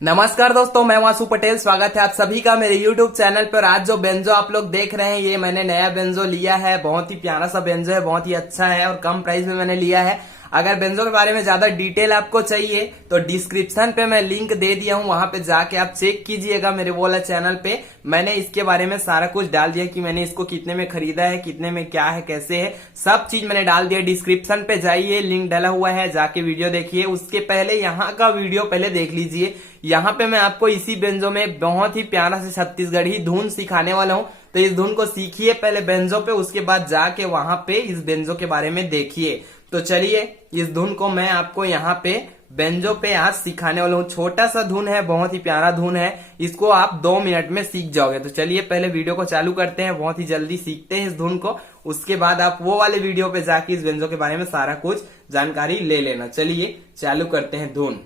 नमस्कार दोस्तों, मैं वासु पटेल। स्वागत है आप सभी का मेरे YouTube चैनल पर। आज जो बेंजो आप लोग देख रहे हैं, ये मैंने नया बेंजो लिया है। बहुत ही प्यारा सा बेंजो है, बहुत ही अच्छा है और कम प्राइस में मैंने लिया है। अगर बेंजो के बारे में ज्यादा डिटेल आपको चाहिए तो डिस्क्रिप्शन पे मैं लिंक दे दिया हूँ, वहां पे जाके आप चेक कीजिएगा। मेरे वो वाला चैनल पे मैंने इसके बारे में सारा कुछ डाल दिया कि मैंने इसको कितने में खरीदा है, कितने में क्या है, कैसे है, सब चीज मैंने डाल दिया। डिस्क्रिप्शन पे जाइए, लिंक डाला हुआ है, जाके वीडियो देखिए। उसके पहले यहाँ का वीडियो पहले देख लीजिए। यहाँ पे मैं आपको इसी बेंजो में बहुत ही प्यारा से छत्तीसगढ़ी धुन सिखाने वाला हूँ। तो इस धुन को सीखिए पहले बेंजो पे, उसके बाद जाके वहां पे इस बेंजो के बारे में देखिए। तो चलिए, इस धुन को मैं आपको यहाँ पे बेंजो पे आज सिखाने वाला हूँ। छोटा सा धुन है, बहुत ही प्यारा धुन है। इसको आप 2 मिनट में सीख जाओगे। तो चलिए पहले वीडियो को चालू करते हैं, बहुत ही जल्दी सीखते हैं इस धुन को। उसके बाद आप वो वाले वीडियो पे जाके इस बेंजो के बारे में सारा कुछ जानकारी ले लेना। चलिए चालू करते हैं धुन।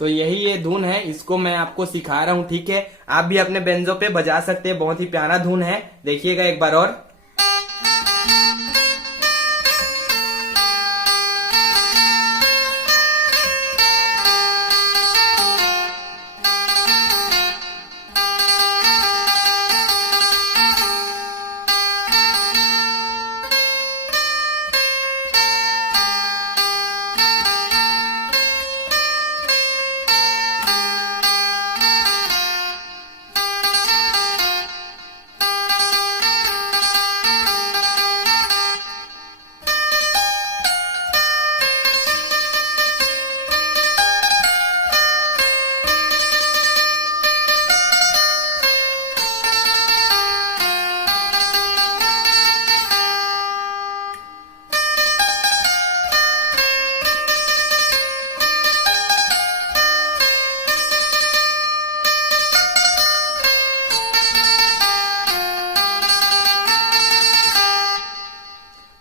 तो यही ये धुन है, इसको मैं आपको सिखा रहा हूँ, ठीक है। आप भी अपने बेंजो पे बजा सकते हैं, बहुत ही प्यारा धुन है। देखिएगा एक बार और।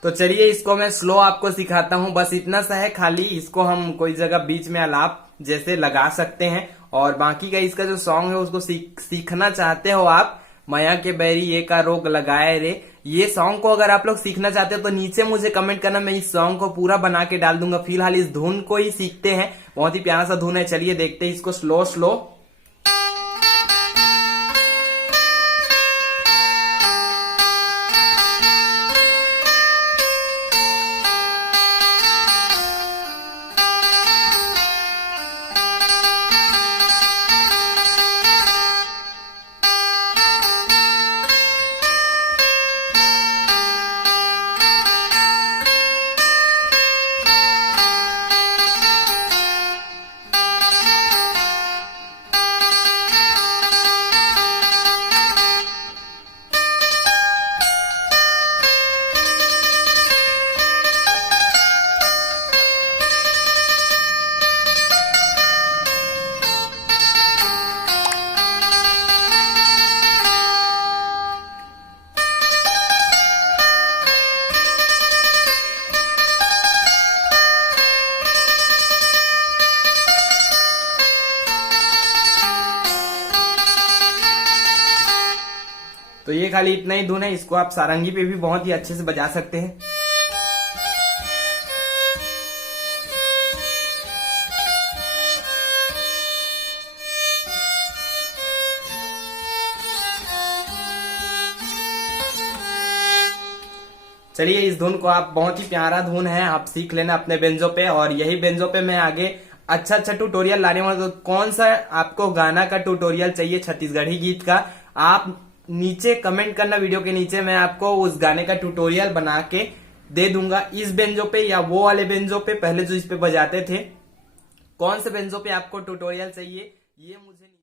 तो चलिए इसको मैं स्लो आपको सिखाता हूँ। बस इतना सा है, खाली इसको हम कोई जगह बीच में आलाप जैसे लगा सकते हैं। और बाकी का इसका जो सॉन्ग है उसको सीखना चाहते हो आप, माया के बैरी ये का रोग लगाए रे, ये सॉन्ग को अगर आप लोग सीखना चाहते हो तो नीचे मुझे कमेंट करना, मैं इस सॉन्ग को पूरा बना के डाल दूंगा। फिलहाल इस धुन को ही सीखते हैं, बहुत ही प्यारा सा धुन है। चलिए देखते हैं इसको स्लो स्लो। तो ये खाली इतना ही धुन है, इसको आप सारंगी पे भी बहुत ही अच्छे से बजा सकते हैं। चलिए इस धुन को आप, बहुत ही प्यारा धुन है, आप सीख लेना अपने बेंजो पे। और यही बेंजो पे मैं आगे अच्छा अच्छा ट्यूटोरियल लाने वाला हूं। तो कौन सा आपको गाना का ट्यूटोरियल चाहिए छत्तीसगढ़ी गीत का, आप नीचे कमेंट करना वीडियो के नीचे, मैं आपको उस गाने का ट्यूटोरियल बना के दे दूंगा। इस बेंजो पे या वो वाले बेंजो पे, पहले जो इस पे बजाते थे, कौन से बेंजो पे आपको ट्यूटोरियल चाहिए ये मुझे